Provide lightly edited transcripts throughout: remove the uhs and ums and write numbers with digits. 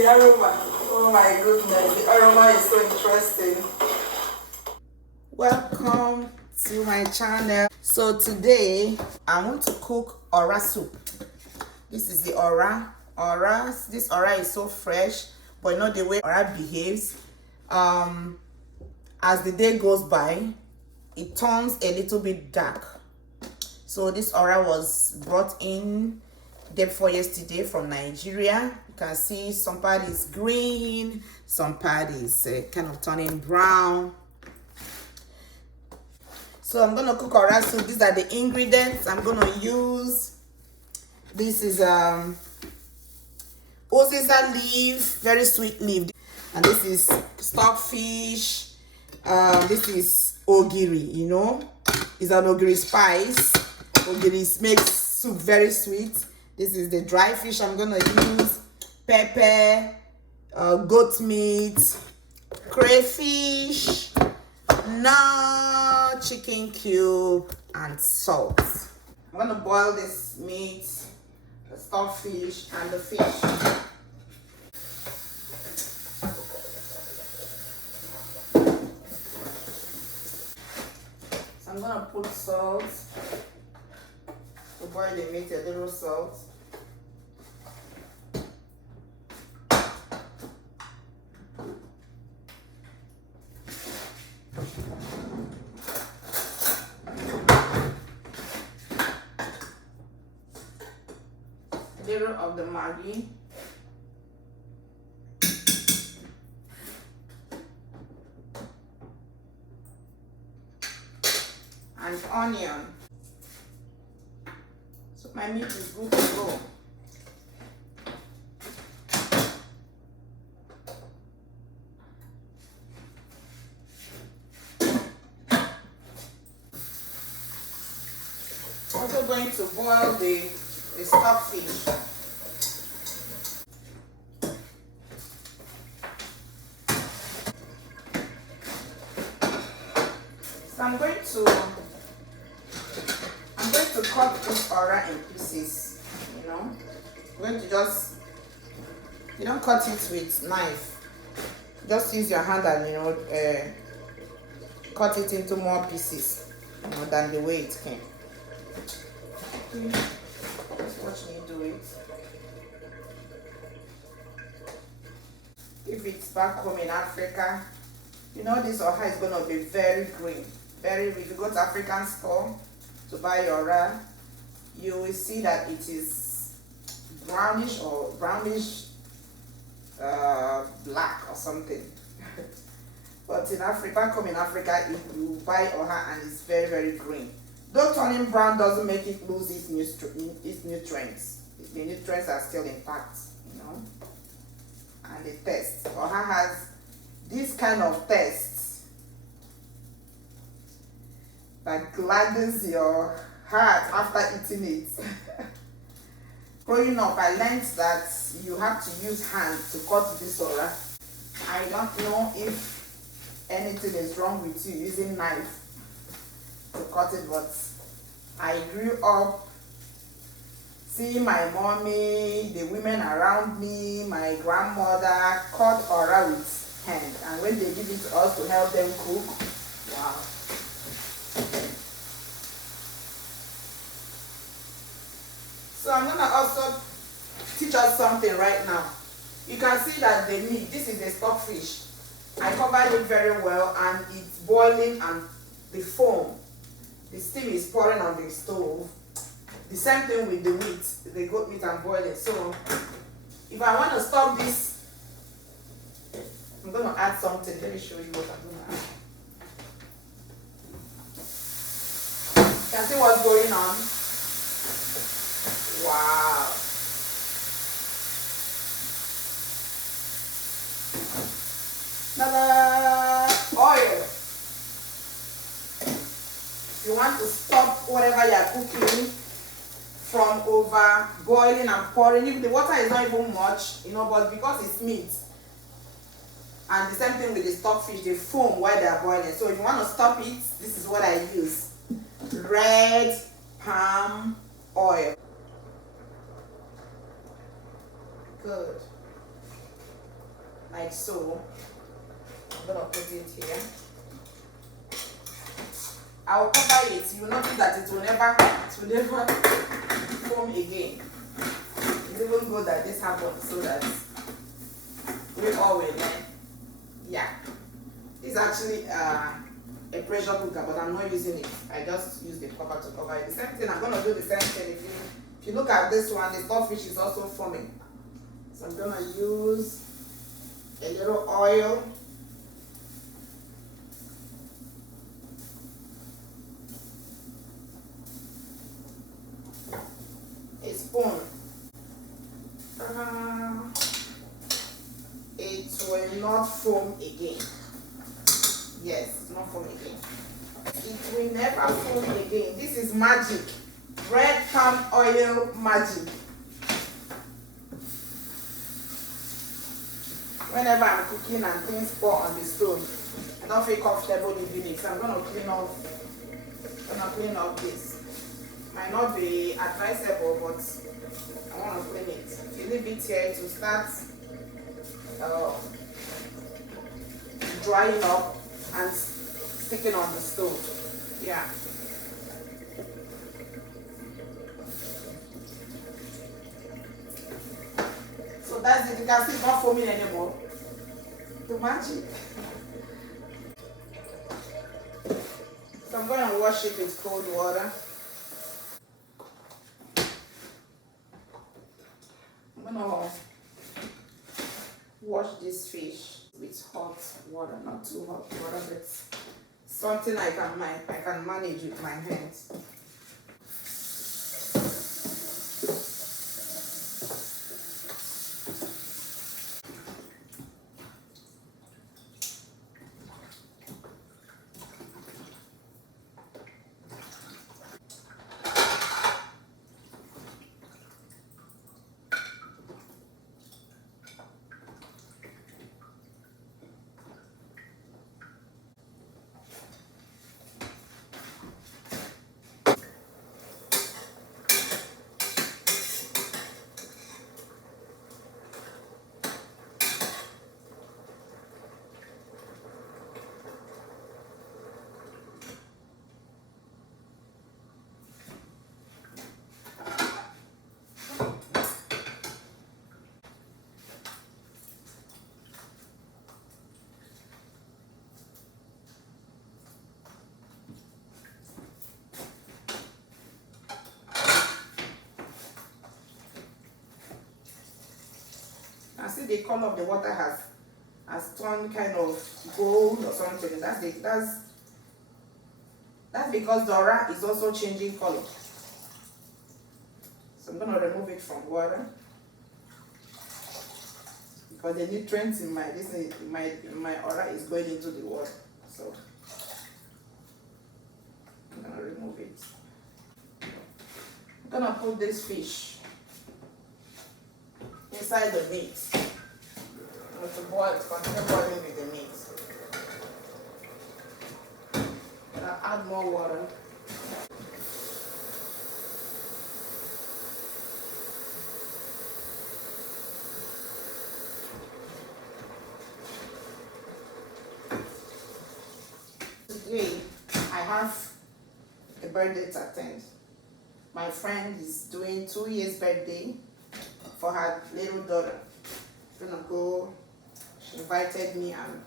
The aroma. Oh my goodness, the aroma is so interesting. Welcome to my channel. So today I want to cook ora soup. This is the ora. This ora is so fresh, but not the way ora behaves. As the day goes by, it turns a little bit dark. So this ora was brought in day before yesterday from Nigeria. You can see some part is green, some part is kind of turning brown. So I'm gonna cook ora soup. These are the ingredients I'm gonna use. This is uziza leaf, very sweet leaf, and this is stockfish. This is ogiri, you know, it's an ogiri spice. Ogiri makes soup very sweet. This is the dry fish I'm gonna use, pepper, goat meat, crayfish, nut, chicken cube, and salt. I'm gonna boil this meat, the stockfish, and the fish. So I'm gonna put salt. To boil the meat, a little salt. A little of the Maggi. And onion. So my meat is good to go. Also going to boil the stockfish. So I'm going to cut this ora in pieces, you know. I'm going to you don't cut it with knife. Just use your hand and, you know, cut it into more pieces, you know, than the way it came. Just watch me do it. If it's back home in Africa, you know, this ora is going to be very green. If you go to African store to buy your ora, you will see that it is brownish or black or something. But in Africa, back home in Africa, if you buy ora and it's very green. Though turning brown doesn't make it lose its nutrients. The nutrients are still intact, you know. And the taste. Ora has this kind of taste that gladdens your heart after eating it. Growing up, I learned that you have to use hand to cut this ora. I don't know if anything is wrong with you using knife to cut it, but I grew up seeing my mommy, the women around me, my grandmother cut ora with hand, and when they give it to us to help them cook, wow. So I'm gonna also teach us something right now. You can see that the meat, this is the stockfish. I covered it very well and it's boiling, and the foam, the steam is pouring on the stove. The same thing with the meat, the goat meat, I'm boiling. So if I want to stop this, I'm going to add something. Let me show you what I'm going to add. You can see what's going on. Wow. Ta-da! Oil. You want to stop whatever you are cooking from over boiling and pouring. If the water is not even much, you know, but because it's meat, and the same thing with the stockfish, they foam while they are boiling. So if you want to stop it, this is what I use: red palm oil. Good. like so. I'm gonna put it here. I'll cover it. You will notice that it will never foam again. It's even good that this happens so that we all will learn. Yeah, it's actually a pressure cooker, but I'm not using it. I just use the cover to cover it. The same thing, I'm gonna do the same thing. If you look at this one, the stockfish is also foaming. So I'm gonna use a little oil. A spoon. It will not foam again. Yes, it's not foam again. It will never foam again. This is magic. Red palm oil magic. Whenever I'm cooking and things pour on the stove, I don't feel comfortable leaving it. So I'm gonna clean off this. Might not be advisable, but I want to clean it. If you leave it here, it will start drying up and sticking on the stove. Yeah. So that's it. You can see it's not foaming anymore. The magic. So I'm going to wash it with cold water. I'm going to wash this fish with hot water, not too hot water, but something I can manage with my hands. I see the color of the water has turned kind of gold or something. That's because the ora is also changing color. So I'm gonna remove it from water because the nutrients in my ora is going into the water. So I'm gonna remove it. I'm gonna put this fish inside the meat. To boil, continue boiling with the meat. I'll add more water. Today, I have a birthday to attend. My friend is doing 2 years birthday for her little daughter. Gonna go. She invited me and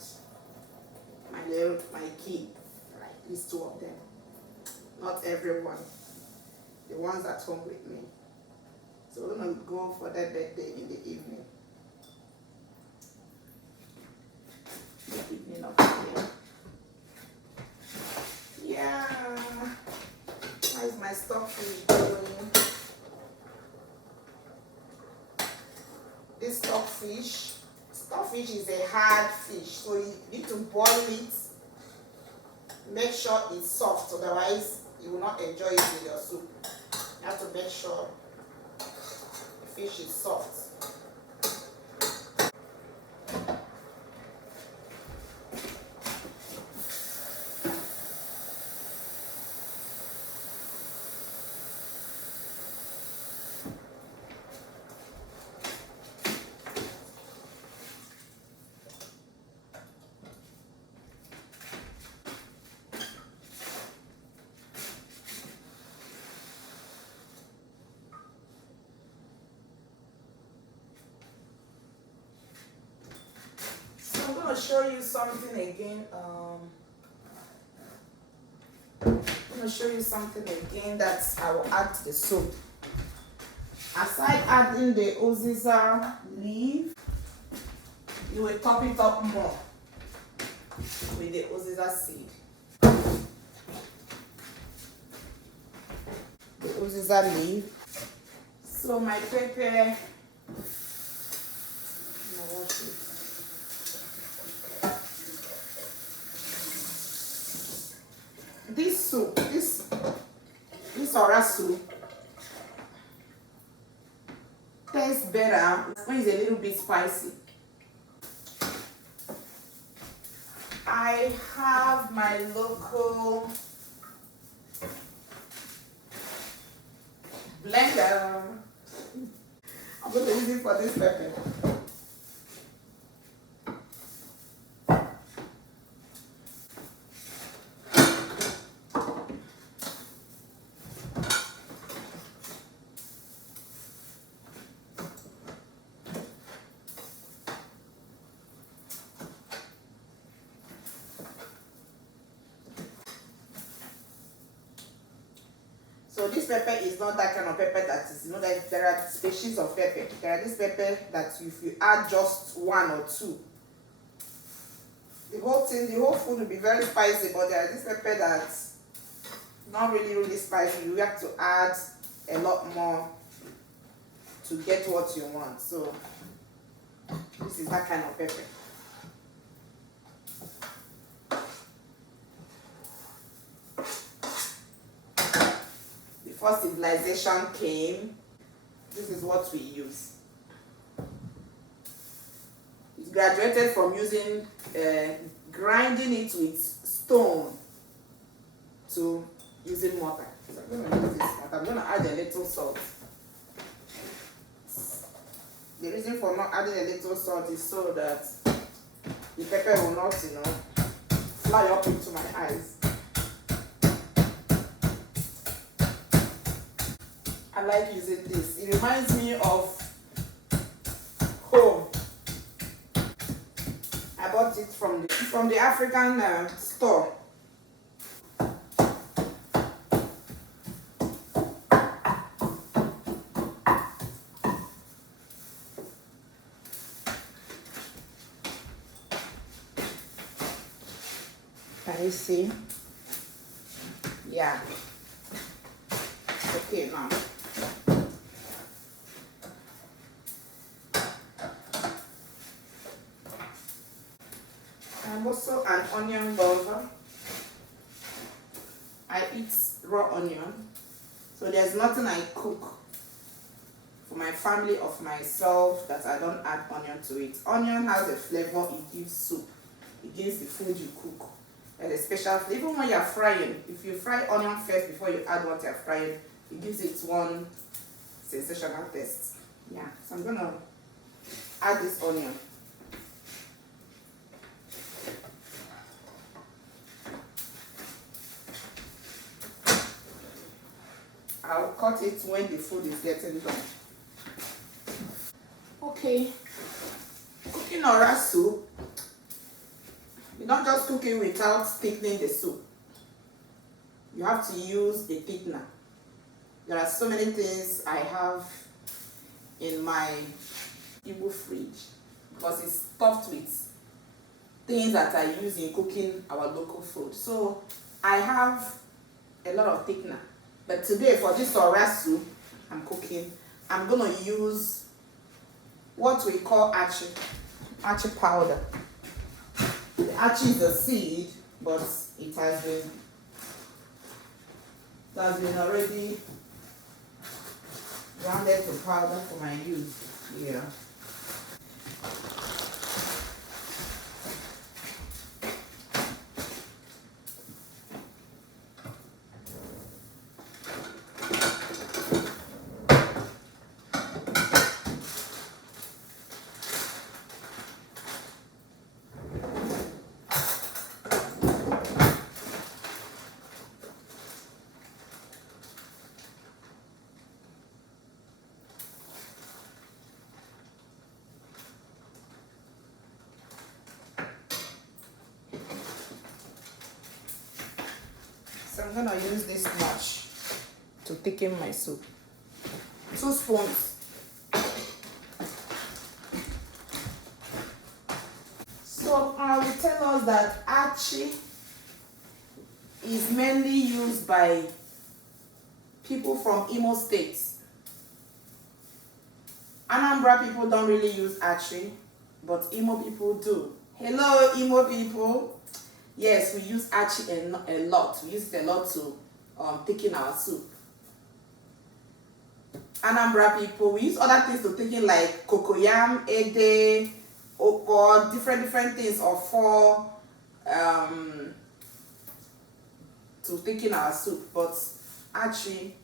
my kid, like these two of them. Not everyone, the ones at home with me. So we're gonna go for that birthday in the evening. The evening of the day. Yeah. How's my stockfish doing? This stockfish is a hard fish, so you need to boil it. Make sure it's soft, otherwise you will not enjoy it in your soup. You have to make sure the fish is soft. gonna show you something again. I'm gonna show you something again that I will add to the soup. Aside adding the uziza leaf, you will top it up more with the uziza seed. The uziza leaf. So my pepper. This soup, this ora soup tastes better when it's a little bit spicy. I have my local blender. I'm going to use it for this pepper. So this pepper is not that kind of pepper that is, that there are species of pepper. There are this pepper that if you add just one or two, the whole food will be very spicy, but there are this pepper that's not really spicy. You have to add a lot more to get what you want. So this is that kind of pepper. Before civilization came, this is what we use. It graduated from using grinding it with stone to using mortar. So I'm going to use this, but I'm going to add a little salt. The reason for not adding a little salt is so that the pepper will not, fly up into my eyes. I like using this. It reminds me of home. I bought it from the African store. Can you see? Yeah. Okay, now. I'm also an onion lover. I eat raw onion. So there's nothing I cook for my family or for myself that I don't add onion to it. Onion has a flavor, it gives soup. It gives the food you cook. There's a special flavor. Even when you're frying, if you fry onion first before you add what you're frying, it gives it one sensational taste. Yeah, so I'm gonna add this onion. I'll cut it when the food is getting done. Okay, cooking ora soup, you don't just cook it without thickening the soup. You have to use a thickener. There are so many things I have in my Igbo fridge because it's stuffed with things that I use in cooking our local food. So I have a lot of thickener. But today for this ora soup I'm cooking, I'm gonna use what we call achi powder. The achi is a seed, but it has been already grounded to powder for my use here. I'm gonna use this much to thicken my soup. 2 spoons. So I will tell us that achi is mainly used by people from Imo State. Anambra people don't really use achi, but Imo people do. Hello, Imo people. Yes, we use achi a lot. We use it a lot to thicken our soup. Anambra people, we use other things to thicken like cocoyam, ede, okra, different things or for to thicken our soup. But achi,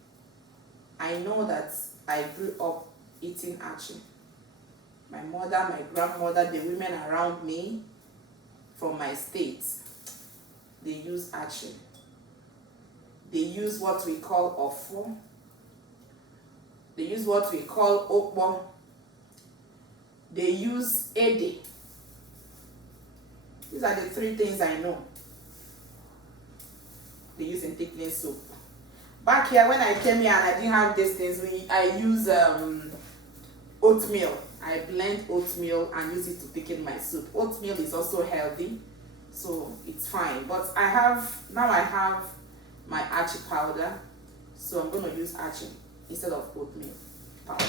I know that I grew up eating achi. My mother, my grandmother, the women around me from my state, they use achi. They use what we call ofo. They use what we call okpo. They use ede. These are the 3 things I know they use in thickening soup. Back here, when I came here and I didn't have these things, I use oatmeal. I blend oatmeal and use it to thicken my soup. Oatmeal is also healthy, so it's fine. But I have my achi powder, so I'm going to use achi instead of oatmeal powder.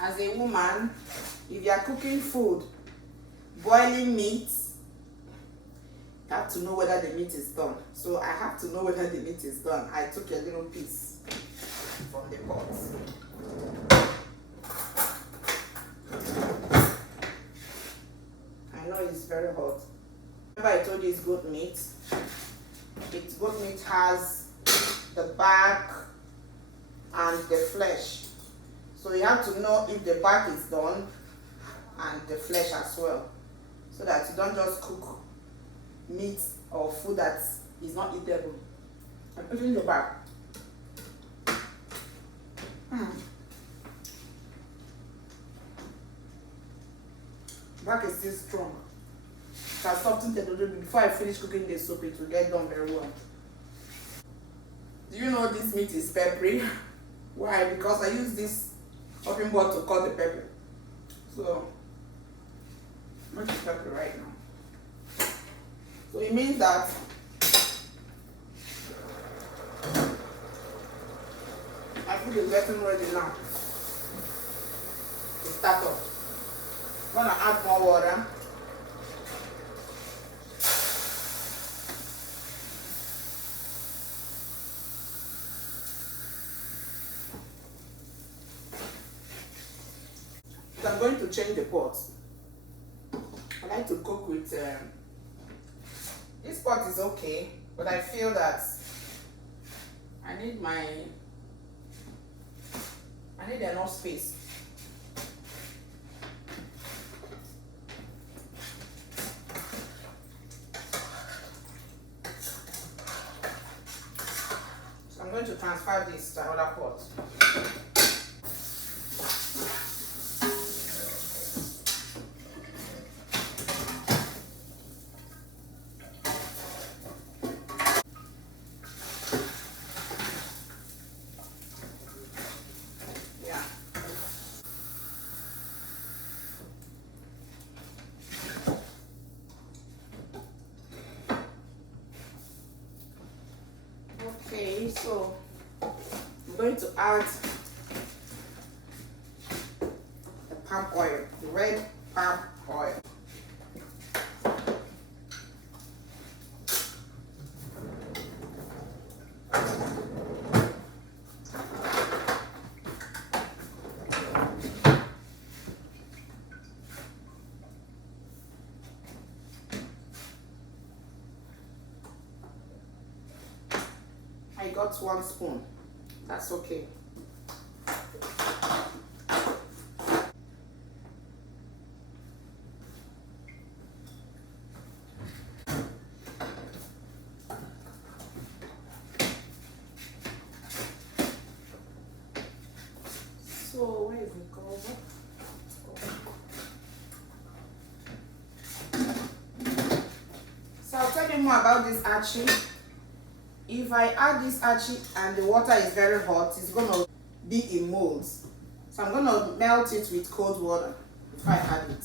As a woman, if you are cooking food, boiling meat, you have to know whether the meat is done. So I have to know whether the meat is done. I took a little piece from the pot. I know it's very hot. Remember I told you it's goat meat. Goat meat has the back and the flesh. So you have to know if the back is done and the flesh as well, so that you don't just cook meat or food that is not eatable. I'm putting the back. Back is still strong. It has softened a little bit. Before I finish cooking the soup, it will get done very well. Do you know this meat is peppery? Why? Because I use this chopping board to cut the pepper. So much is pepper right now. So it means that my food is getting ready now to start up. I'm gonna add more water. So I'm going to change the pot. I like to cook with this pot is okay, but I feel that I need enough space. So I'm going to transfer this to another pot. Okay, so I'm going to add the palm oil, the red palm oil. I got 1 spoon. That's okay. me more about this achi. If I add this achi and the water is very hot, it's gonna be in molds. So I'm gonna melt it with cold water before I add it.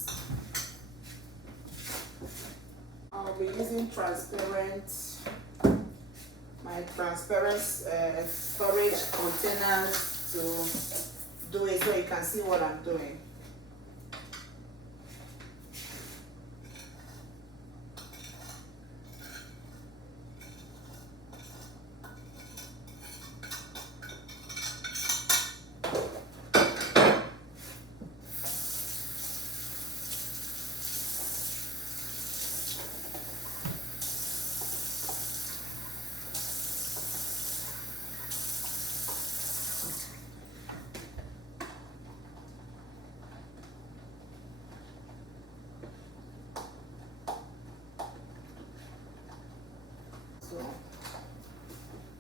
I'll be using my transparent storage containers to do it so you can see what I'm doing. So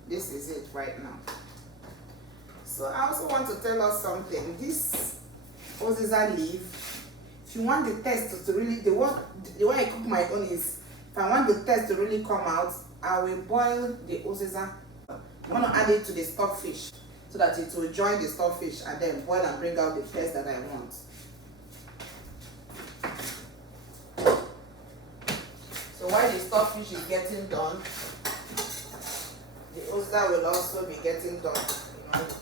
this is it right now. So I also want to tell us something. This uziza leaf, if you want the taste to really, the way I cook my own is, if I want the taste to really come out, I will boil the uziza. I'm going to add it to the stockfish so that it will join the stockfish and then boil and bring out the taste that I want. So while the stockfish is getting done, the uziza will also be getting done,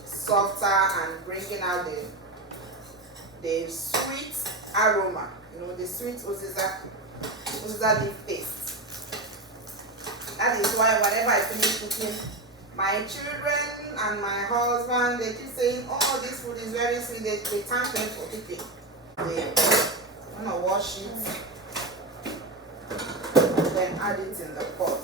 softer and bringing out the sweet aroma, the sweet uziza leaf taste. That is why whenever I finish cooking, my children and my husband, they keep saying, oh, this food is very sweet. They thank me for cooking. I'm gonna wash it, then add it in the pot.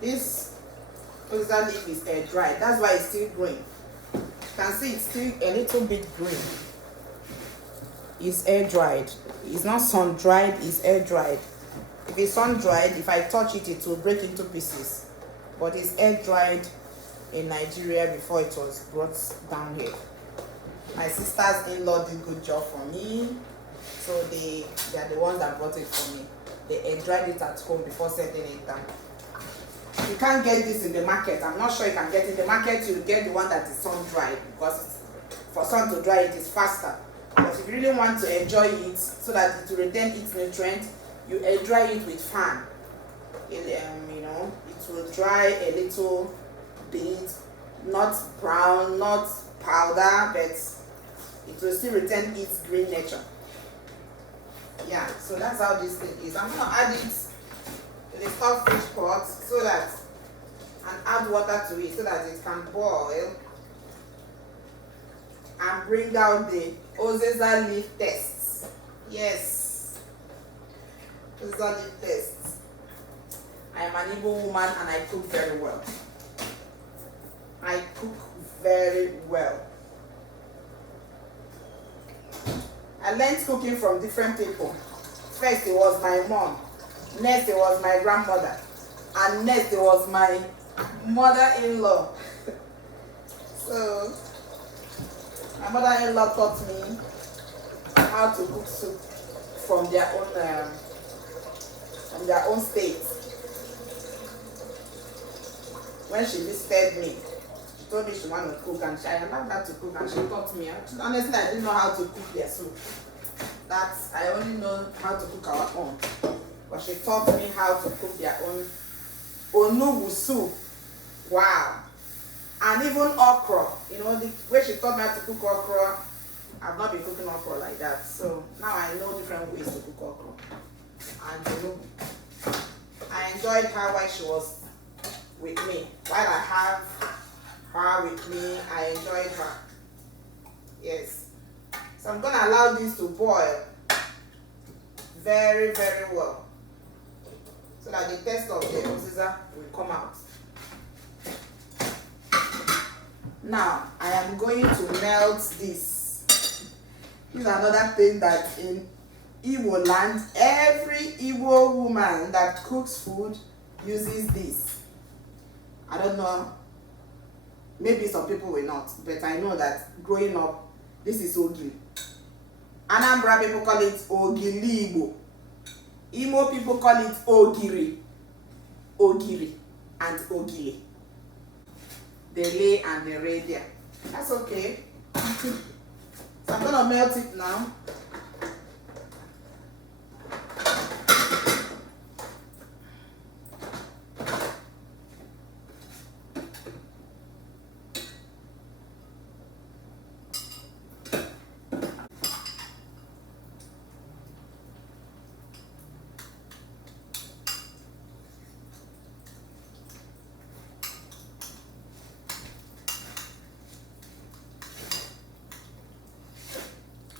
This uziza leaf is air dried. That's why it's still green. You can see it's still a little bit green. It's air dried. It's not sun dried, it's air dried. If it's sun dried, if I touch it, it will break into pieces. But it's air dried in Nigeria before it was brought down here. My sisters-in-law did a good job for me. So they are the ones that brought it for me. They air dried it at home before sending it down. You can't get this in the market. I'm not sure you can get it in the market. You get the one that is sun dried because for sun to dry it is faster. But if you really want to enjoy it so that it will retain its nutrients, you air dry it with fan. It will dry a little bit, not brown, not powder, but it will still retain its green nature. Yeah, so that's how this thing is. I'm gonna add it to the stockfish pot and add water to it so that it can boil and bring out the uziza leaf taste. Yes, uziza leaf taste. I am an Igbo woman and I cook very well. I cook very well. I learned cooking from different people. First it was my mom, next it was my grandmother, and next it was my mother-in-law. So my mother-in-law taught me how to cook soup from their own state. When she visited me, she told me she wanted to cook, and I allowed her to cook, and she taught me. Honestly, I didn't know how to cook their soup. I only know how to cook our own. But she taught me how to cook their own onugu soup. Wow. And even okra. The way she taught me how to cook okra, I've not been cooking okra like that. So now I know different ways to cook okra. And I enjoyed her while she was with me. While I have her with me, I enjoyed her. Yes. So I'm going to allow this to boil very, very well, so that the taste of the uziza will come out. Now I am going to melt this. This is another thing that in Igbo land, every Igbo woman that cooks food uses this. I don't know, maybe some people will not, but I know that growing up, this is ogili. Anambra people call it ogili Igbo. Imo people call it ogiri. Ogiri and ogili. The lay and the radial. That's okay. So I'm gonna melt it now.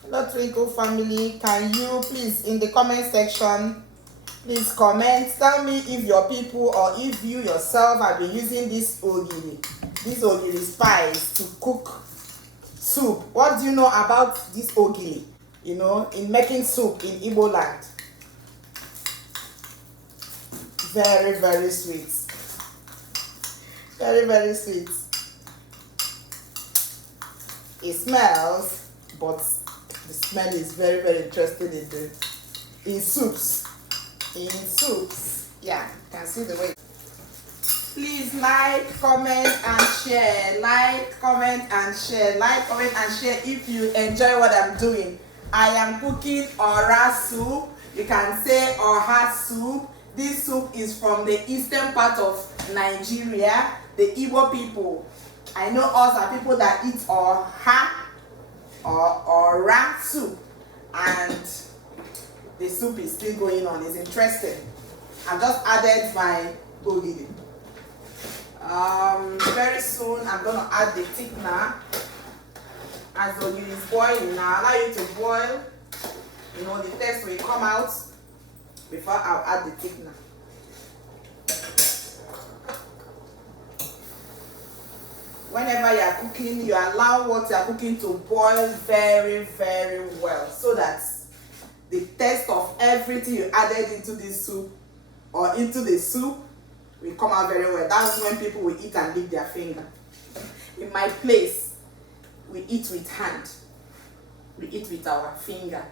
Hello Twinkle family, can you please in the comment section please comment, tell me if your people or if you yourself have been using this ogiri spice to cook soup. What do you know about this ogiri, you know, in making soup in Igbo land? Very, very sweet. Very, very sweet. It smells, but the smell is very, very interesting in soups. Yeah, you can see the way. Please like, comment and share. Like, comment and share. Like, comment and share if you enjoy what I'm doing. I am cooking Ora soup. You can say Oha soup. This soup is from the eastern part of Nigeria, the Igbo people. I know us are people that eat Oha or Ora soup, and the soup is still going on. It's interesting. I've just added my ogiri. Very soon I'm gonna add the thickener. As the ogiri is boiling now, allow you to boil. You know, the taste will come out before I'll add the thickener. Whenever you are cooking, you allow what you are cooking to boil very, very well, so that the taste of everything you added into this soup or into the soup will come out very well. That's when people will eat and lick their finger. In my place, we eat with hand. We eat with our finger.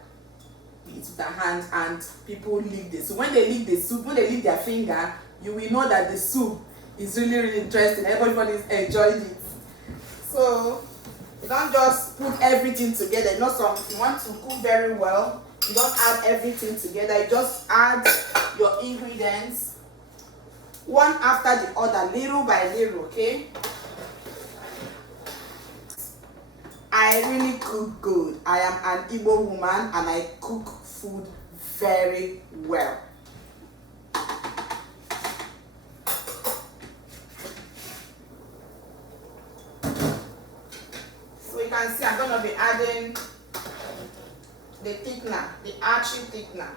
We eat with our hand, and people lick the soup. When they lick the soup, when they lick their finger, you will know that the soup is really, really interesting. Everybody is enjoying it. So you don't just put everything together. You know, if you want to cook very well, you don't add everything together. You just add your ingredients one after the other, little by little, okay? I really cook good. I am an Igbo woman and I cook food very well. So you can see I'm going to be adding the thickener, the archie thickener.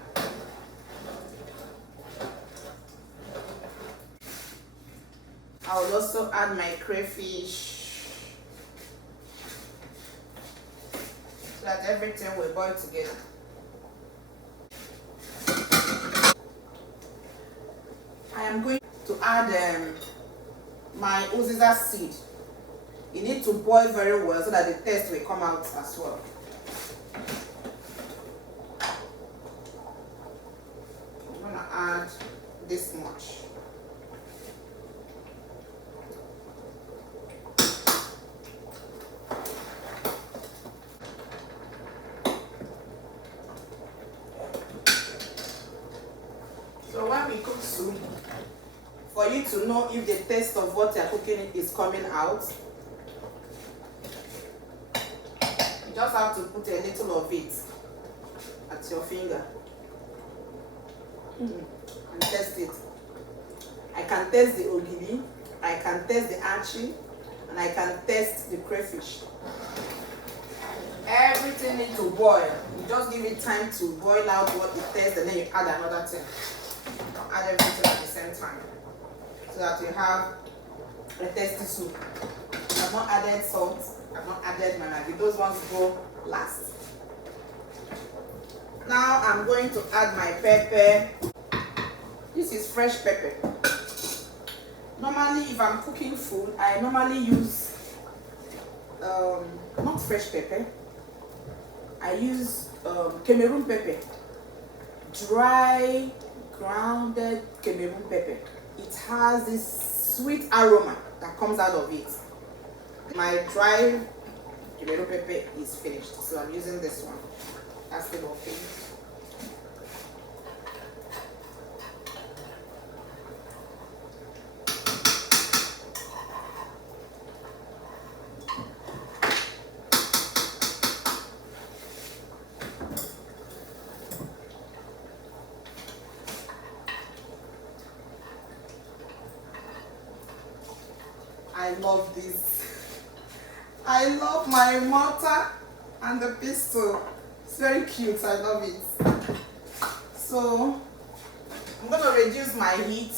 I will also add my crayfish so that everything will boil together. I am going to add my uziza seed. You need to boil very well so that the taste will come out as well. I'm going to add this much. So when we cook soup, for you to know if the taste of what you're cooking is coming out, you just have to put a little of it at your finger and test it. I can taste the ogiri, I can taste the archie, and I can taste the crayfish. Everything needs to boil. You just give it time to boil out what it tastes, and then you add another thing. Add everything at the same time so that you have a tasty soup. I've not added salt, I've not added my maggi. Those ones go last. Now I'm going to add my pepper. This is fresh pepper. Normally, if I'm cooking food, I normally use not fresh pepper. I use Cameroon pepper, dry grounded Cameroon pepper. It has this sweet aroma that comes out of it. My dry Cameroon pepper is finished, so I'm using this one. That's the whole thing. I love this. I love my mortar and the pestle. It's very cute. I love it. So I'm going to reduce my heat.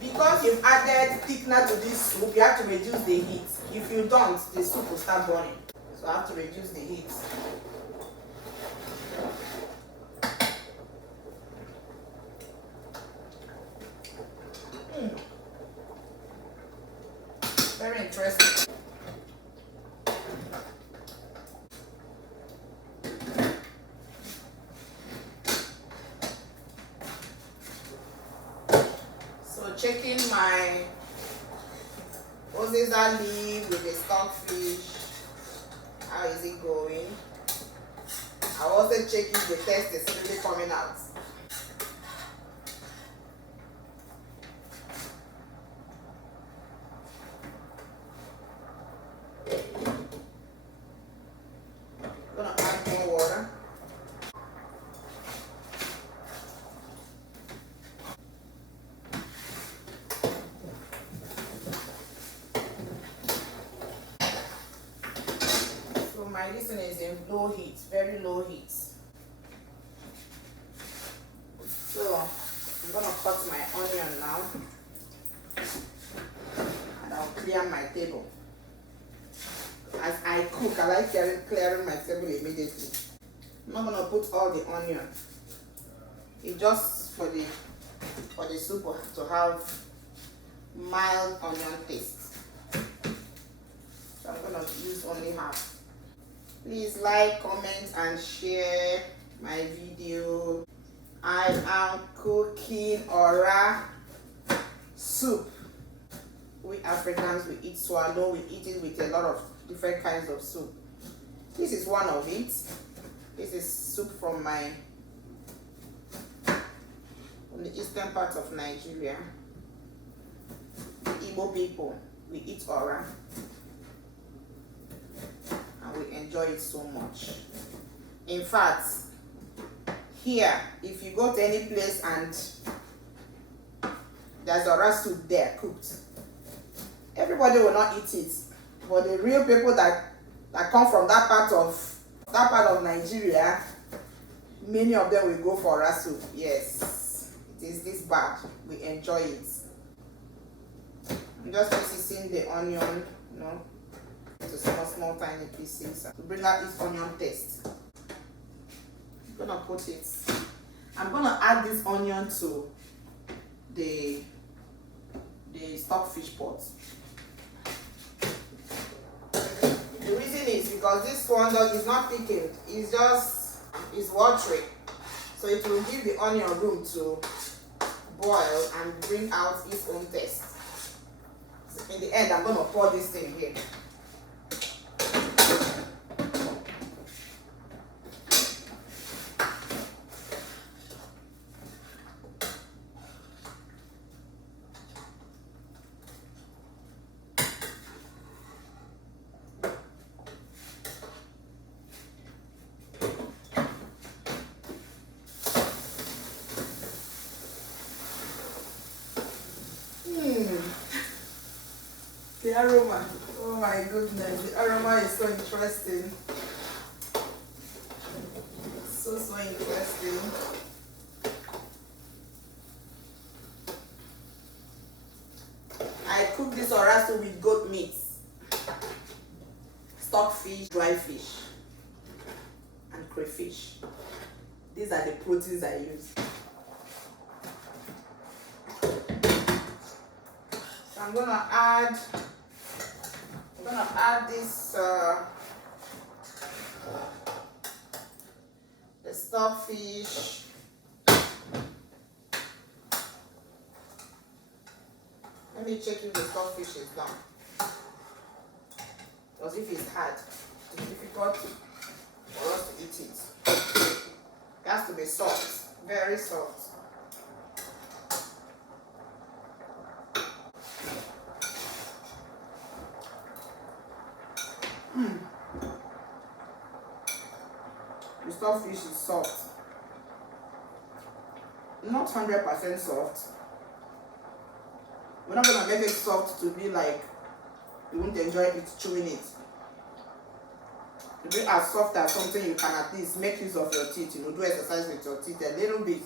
Because you've added thickener to this soup, you have to reduce the heat. If you don't, the soup will start burning. So I have to reduce the heat. Very interesting. So checking my Oziza leaf with the stockfish. How is it going? I also check if the test is really coming out. I'm gonna add more water. So my listen is in low heat, very low heat. So I'm gonna cut my onion now, and I'll clear my table. As I cook, I like clearing my table immediately. I'm not gonna put all the onion. It's just for the soup to have mild onion taste. So I'm gonna use only half. Please like, comment, and share my video. I am cooking Ora soup. We Africans, we eat swallow, we eat it with a lot of different kinds of soup. This is one of it. This is soup from the eastern part of Nigeria. Igbo people, we eat Ora. And we enjoy it so much. In fact, here, if you go to any place and there's Ora soup there cooked, everybody will not eat it. But the real people that come from that part of Nigeria, many of them will go for Ora soup. Yes, it is this bad. We enjoy it. I'm just processing the onion, into small tiny pieces to bring out this onion taste. I'm gonna add this onion to the stockfish pot. The reason is because this one is not thickened, it's watery. So it will give the onion room to boil and bring out its own taste. So in the end, I'm going to pour this thing here. The aroma, oh my goodness, the aroma is so interesting. So interesting. I cook this Ora soup with goat meat, stockfish, dry fish, and crayfish. These are the proteins I use. So I'm gonna add this the stockfish. Let me check if the stockfish is done. Because if it's hard, it's difficult for us to eat it. It has to be soft, very soft. The stockfish is soft. Not 100% soft. We're not gonna make it soft to be like you won't enjoy it chewing it. To be as soft as something you can at least make use of your teeth, do exercise with your teeth a little bit.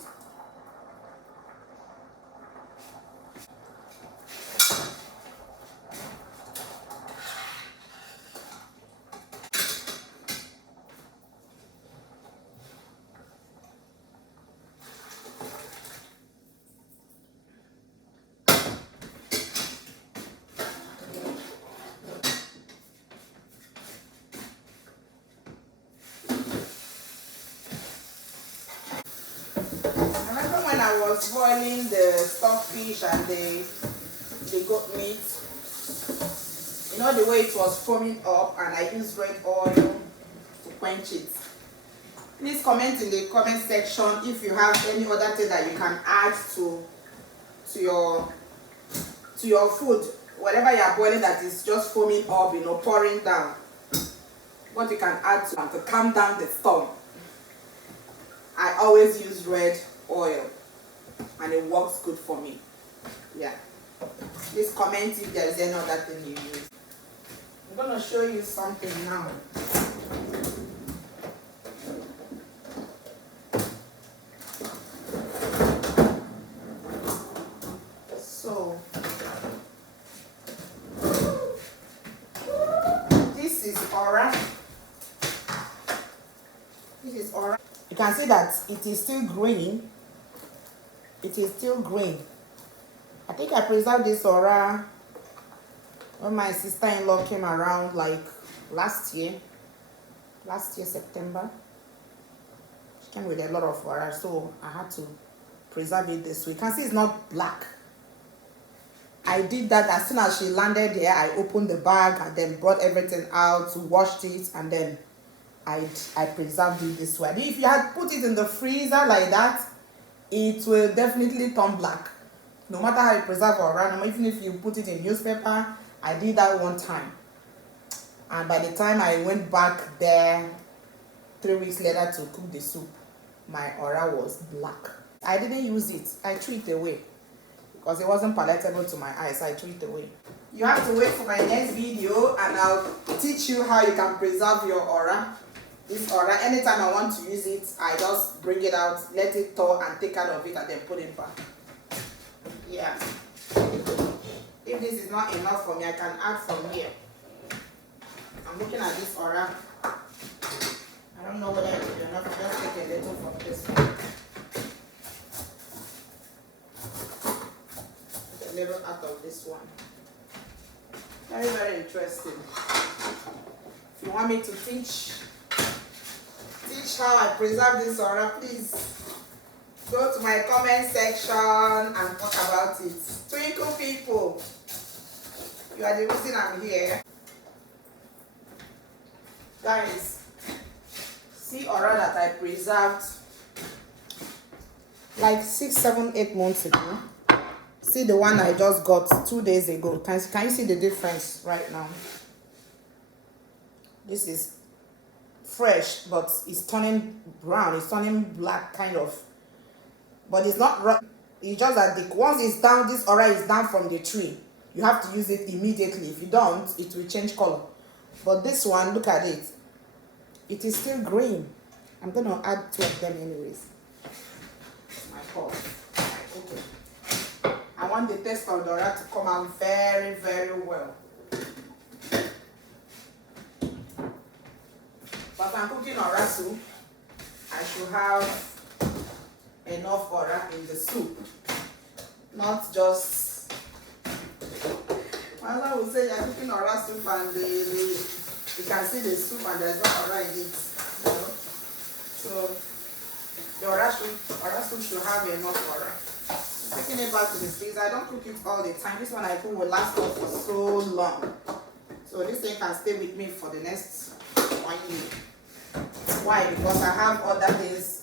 When I was boiling the stockfish and the goat meat, the way it was foaming up, and I used red oil to quench it. Please comment in the comment section if you have any other thing that you can add to your food, whatever you are boiling that is just foaming up, pouring down. What you can add to calm down the storm. I always use red oil, and it works good for me. Yeah. Please comment if there is any other thing you use. I'm gonna show you something now. So this is ora. This is ora. You can see that it is still green. It is still green. I think I preserved this ora when my sister-in-law came around, like last year September. She came with a lot of ora, so I had to preserve it this way. You can see it's not black. I did that as soon as she landed there. I opened the bag and then brought everything out, washed it, and then I preserved it this way. If you had put it in the freezer like that, it will definitely turn black. No matter how you preserve or random, even if you put it in newspaper. I did that one time, and by the time I went back there 3 weeks later to cook the soup, my ora was black. I didn't use it. I threw it away because it wasn't palatable to my eyes. I threw it away. You have to wait for my next video, and I'll teach you how you can preserve your ora. This ora, anytime I want to use it, I just bring it out, let it thaw, and take out of it, and then put it back. Yeah. If this is not enough for me, I can add from here. I'm looking at this ora. I don't know whether it will be enough. Just take a little from this one. Take a little out of this one. Very, very interesting. If you want me to teach how I preserve this ora, please go to my comment section and talk about it. Twinkle people, you are the reason I'm here. Guys, see ora that I preserved like 6, 7, 8 months ago. See the one I just got 2 days ago. Can you see the difference right now? This is fresh, but it's turning brown. It's turning black, kind of. But it's not raw. It's just that once it's down, this ora is down from the tree. You have to use it immediately. If you don't, it will change color. But this one, look at it. It is still green. I'm going to add 2 of them anyways. My pot. Okay. I want the taste of the ora to come out very, very well. But I'm cooking ora soup. I should have enough aura in the soup, not just, my husband would say you're cooking aura soup and you can see the soup and there's no aura in it, you know? So the aura soup should have enough aura. Taking it back to the freezer. I don't cook it all the time. This one I cook will last us for so long. So this thing can stay with me for the next 1 year. Why? Because I have other things,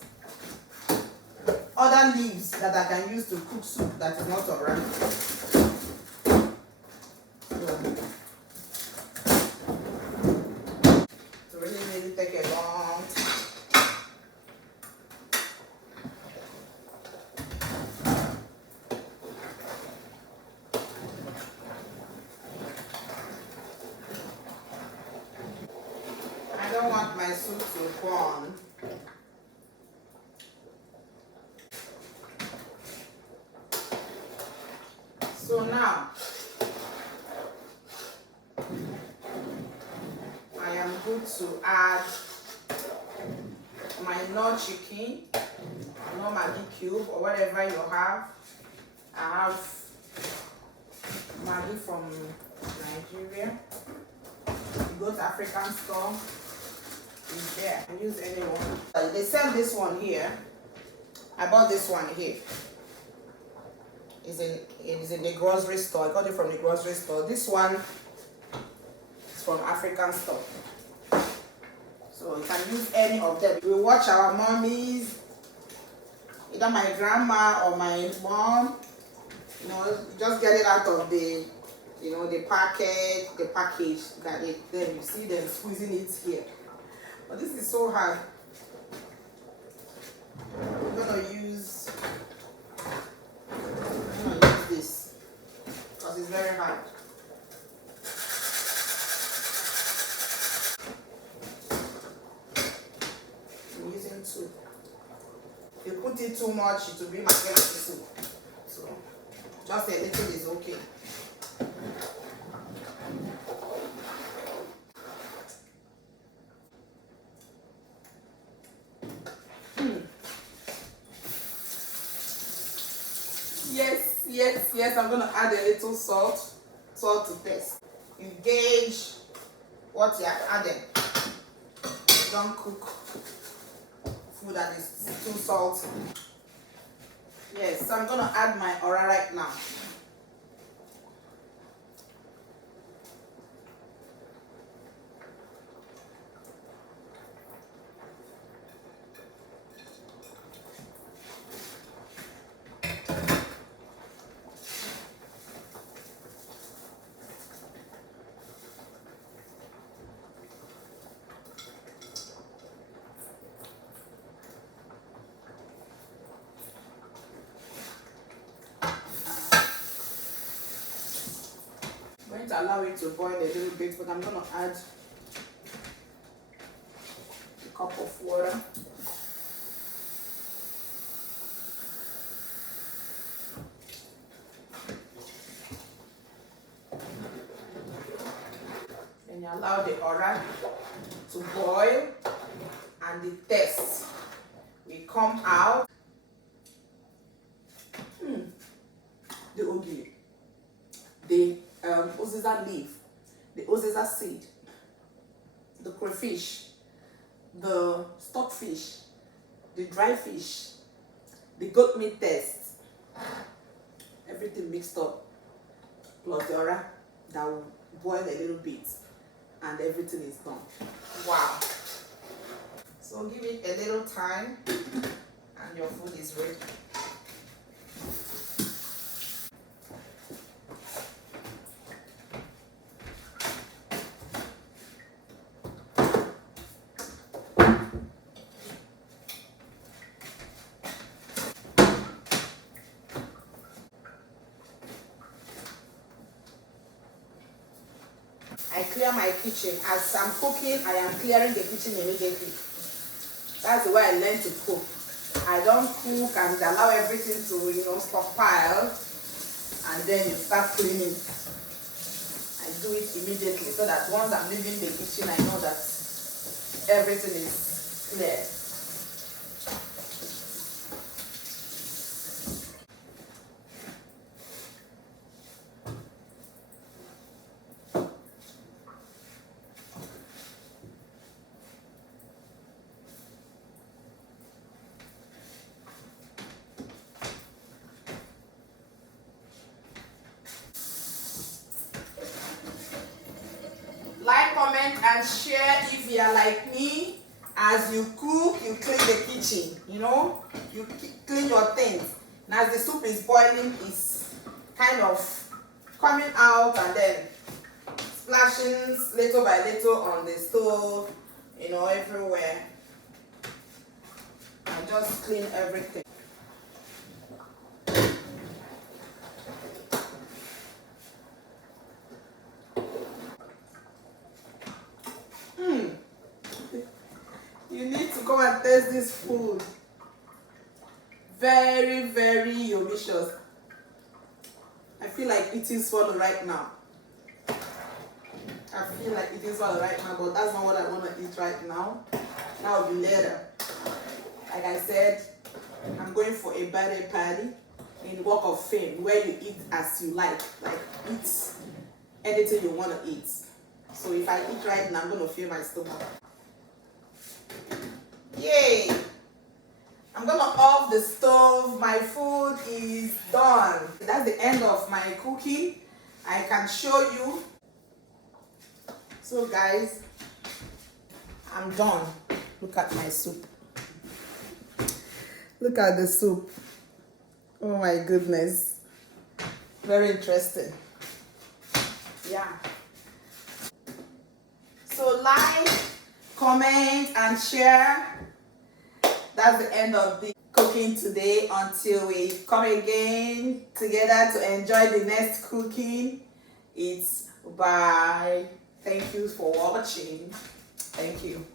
other leaves that I can use to cook soup that is not aura. So really take a long time. I don't want my soup to burn. So now I am good to add my Knorr chicken, Knorr Maggi cube or whatever you have. I have Maggi from Nigeria. You go to African store, it's there. I use anyone. They sell this one here. I bought this one here. It's in the grocery store. I got it from the grocery store. This one is from African store. So you can use any of them. We watch our mommies, either my grandma or my mom, you know, just get it out of the, you know, the package that then you see them squeezing it here. But this is so hard. We're gonna use this because it's very hard. I'm using 2. If you put it too much, it will be my favorite soup. So just a little is okay. Yes, I'm gonna add a little salt to taste. You gauge what you are adding. You don't cook food that is too salty. Yes, so I'm gonna add my aura right now. To allow it to boil a little bit, but I'm going to add a cup of water. Then you allow the aura to boil and the taste will come out. The ogi, the uziza leaf, the uziza seed, the crayfish, the stockfish, the dry fish, the goat meat taste, everything mixed up, plus the aura that will boil a little bit, and everything is done. Wow! So give it a little time, and your food is ready. I clear my kitchen. As I'm cooking, I am clearing the kitchen immediately. That's the way I learned to cook. I don't cook and allow everything to, you know, stockpile and then you start cleaning. I do it immediately so that once I'm leaving the kitchen, I know that everything is clear. and share if you are like me. As you cook, you clean the kitchen, you know, you clean your things. And as the soup is boiling, it's kind of coming out and then splashing little by little on the stove, you know, everywhere. And just clean everything. You need to come and taste this food. Very, very delicious. I feel like eating swallow right now. I feel like eating swallow right now, but that's not what I want to eat right now. That will be later. Like I said, I'm going for a birthday party in Walk of Fame where you eat as you like eat anything you want to eat. So if I eat right now, I'm going to fill my stomach. Yay! I'm gonna off the stove. My food is done. That's the end of my cooking. I can show you. So guys, I'm done. Look at my soup. Look at the soup. Oh my goodness. Very interesting. Yeah. So like, comment and share. That's the end of the cooking today until we come again together to enjoy the next cooking. It's bye. Thank you for watching. Thank you.